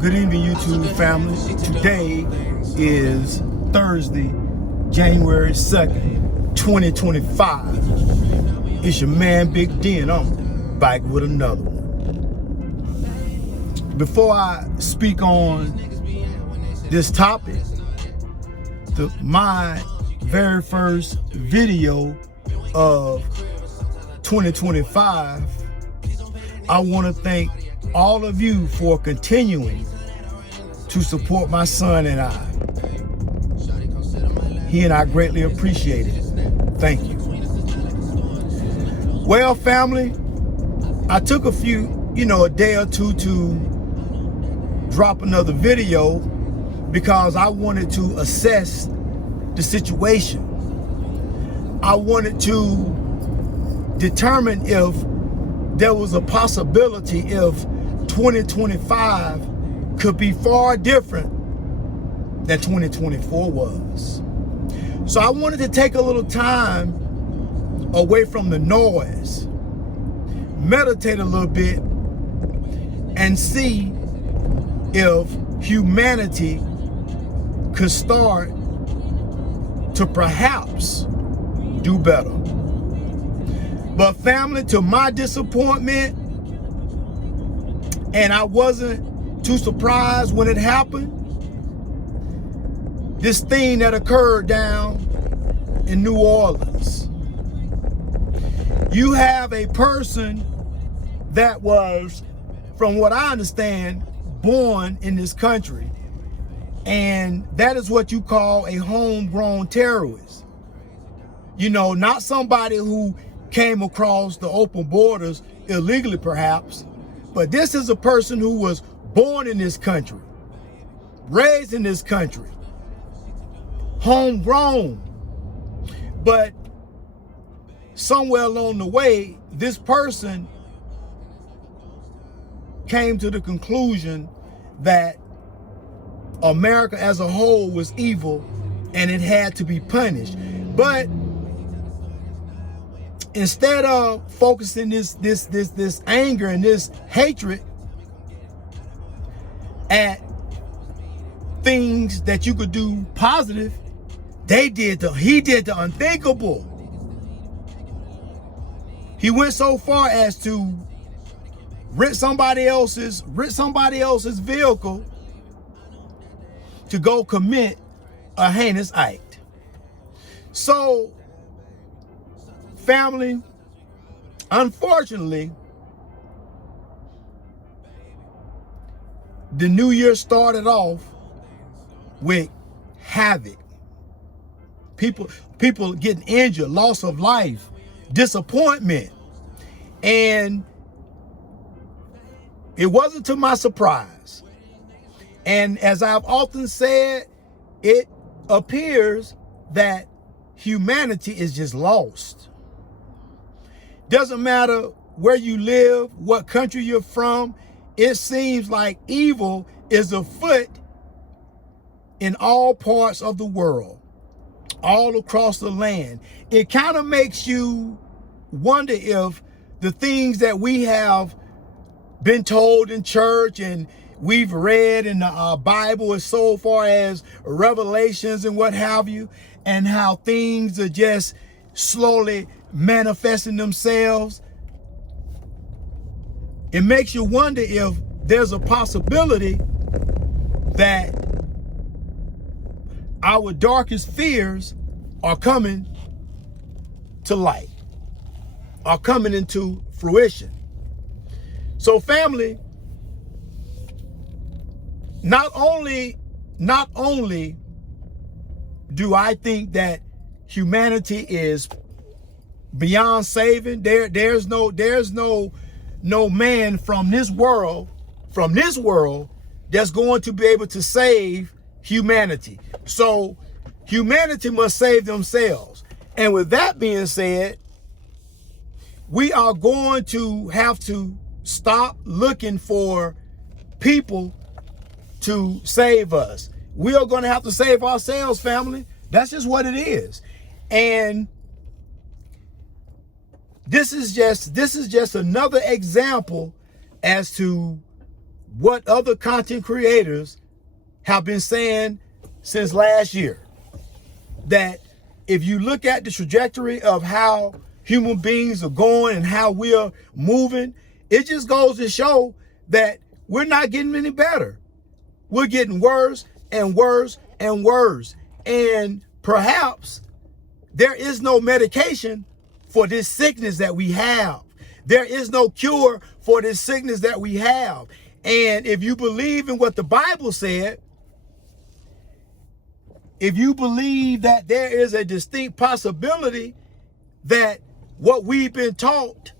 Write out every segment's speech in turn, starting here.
Good evening, YouTube family. Today is Thursday, January 2nd, 2025. It's your man, Big D, and I'm back with another one. Before I speak on this topic, my very first video of 2025, I want to thank all of you for continuing to support my son and I. He and I greatly appreciate it. Thank you. Well, family, I took a day or two to drop another video because I wanted to assess the situation. I wanted to determine if there was a possibility if 2025 could be far different than 2024 was. So I wanted to take a little time away from the noise, meditate a little bit, and see if humanity could start to perhaps do better. But family, to my disappointment, and I wasn't too surprised when it happened, this thing that occurred down in New Orleans. You have a person that was, from what I understand, born in this country, and that is what you call a homegrown terrorist. You know, not somebody who came across the open borders illegally perhaps, but this is a person who was born in this country, raised in this country, homegrown. But somewhere along the way, this person came to the conclusion that America as a whole was evil and it had to be punished. But instead of focusing this anger and this hatred at things that you could do positive, he did the unthinkable. He went so far as to rent somebody else's vehicle to go commit a heinous act. So, family, unfortunately, the new year started off with havoc. People getting injured, loss of life, disappointment. And it wasn't to my surprise. And as I've often said, it appears that humanity is just lost. Doesn't matter where you live, what country you're from, it seems like evil is afoot in all parts of the world, all across the land. It kind of makes you wonder if the things that we have been told in church and we've read in the Bible as so far as Revelations and what have you, and how things are just slowly manifesting themselves, it makes you wonder if there's a possibility that our darkest fears are coming to light, are coming into fruition. So family, not only do I think that humanity is beyond saving, there's no man from this world that's going to be able to save humanity. So humanity must save themselves. And with that being said, we are going to have to stop looking for people to save us. We are going to have to save ourselves, family. That's just what it is. And this is just another example as to what other content creators have been saying since last year. That if you look at the trajectory of how human beings are going and how we're moving, it just goes to show that we're not getting any better. We're getting worse and worse and worse. And perhaps there is no medication for this sickness that we have. There is no cure for this sickness that we have. And if you believe in what the Bible said, if you believe that there is a distinct possibility that what we've been taught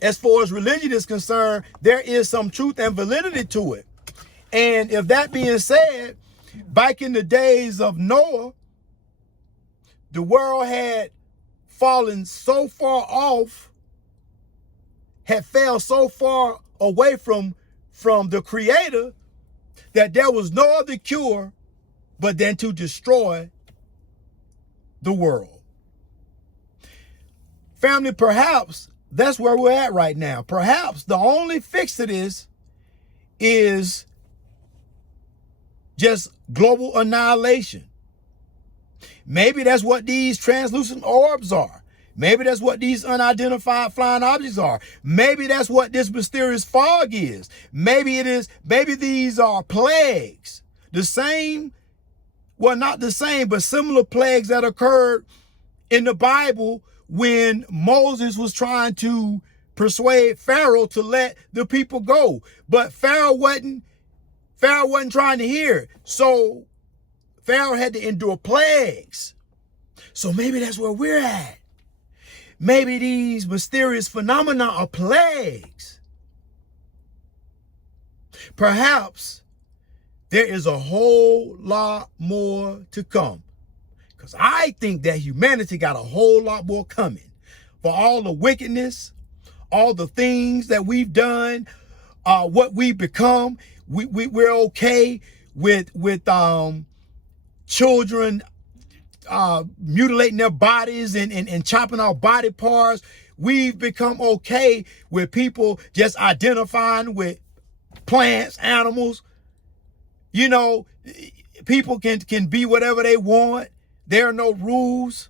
as far as religion is concerned, there is some truth and validity to it. And if that being said, back in the days of Noah, the world had fallen so far off, had fell so far away from the Creator, that there was no other cure but then to destroy the world. Family, perhaps that's where we're at right now. Perhaps the only fix to this is just global annihilation. Maybe that's what these translucent orbs are. Maybe that's what these unidentified flying objects are. Maybe that's what this mysterious fog is. Maybe these are plagues. The same, well, not the same, but similar plagues that occurred in the Bible when Moses was trying to persuade Pharaoh to let the people go. But Pharaoh wasn't trying to hear it. So Pharaoh had to endure plagues. So maybe that's where we're at. Maybe these mysterious phenomena are plagues. Perhaps there is a whole lot more to come. Because I think that humanity got a whole lot more coming. For all the wickedness, all the things that we've done, what we've become, we're okay with children mutilating their bodies and chopping off body parts. We've become okay with people just identifying with plants, animals. You know, people can be whatever they want. There are no rules.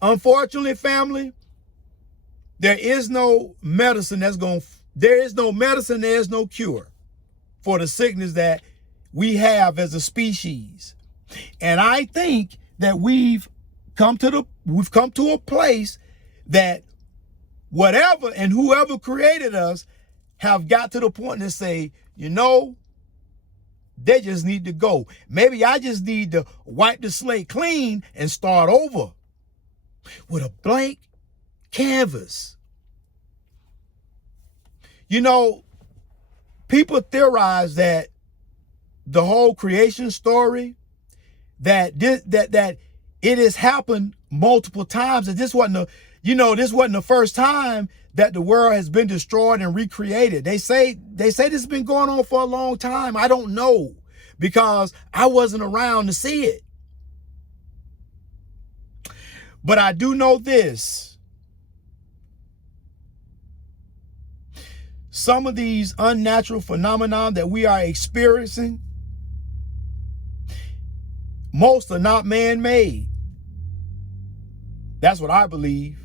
Unfortunately, family, there is no medicine there's no cure for the sickness that we have as a species. And I think that we've come to a place that whatever and whoever created us have got to the point to say, you know, they just need to go. Maybe I just need to wipe the slate clean and start over with a blank canvas. You know, people theorize that the whole creation story, that it has happened multiple times. And this wasn't the first time that the world has been destroyed and recreated. They say this has been going on for a long time. I don't know, because I wasn't around to see it. But I do know this. Some of these unnatural phenomena that we are experiencing, most are not man-made. That's what I believe.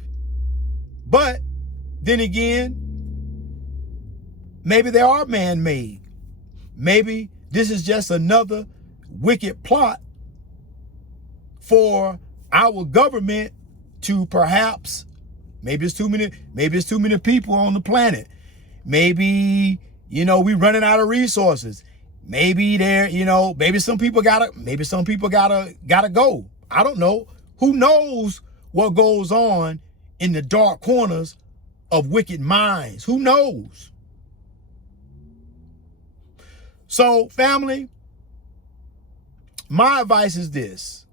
But then again, maybe they are man-made. Maybe this is just another wicked plot for our government to perhaps, maybe it's too many people on the planet. Maybe, we running out of resources. Maybe maybe some people gotta go. I don't know. Who knows what goes on in the dark corners of wicked minds? Who knows? So, family, my advice is this.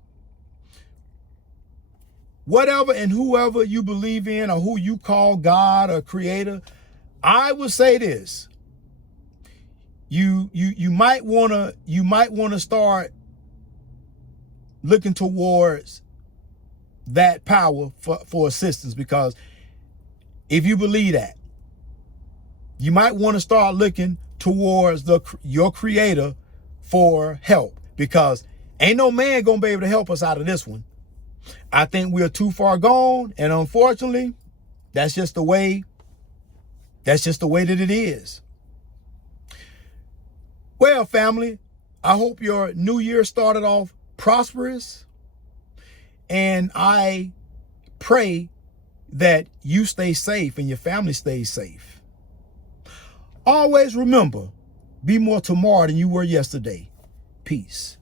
Whatever and whoever you believe in, or who you call God or creator, I would say this. You might wanna start looking towards that power for assistance, because if you believe that, you might want to start looking towards your creator for help, because ain't no man gonna be able to help us out of this one. I think we're too far gone, and unfortunately, that's just the way that it is. Well, family, I hope your new year started off prosperous, and I pray that you stay safe and your family stays safe. Always remember, be more tomorrow than you were yesterday. Peace.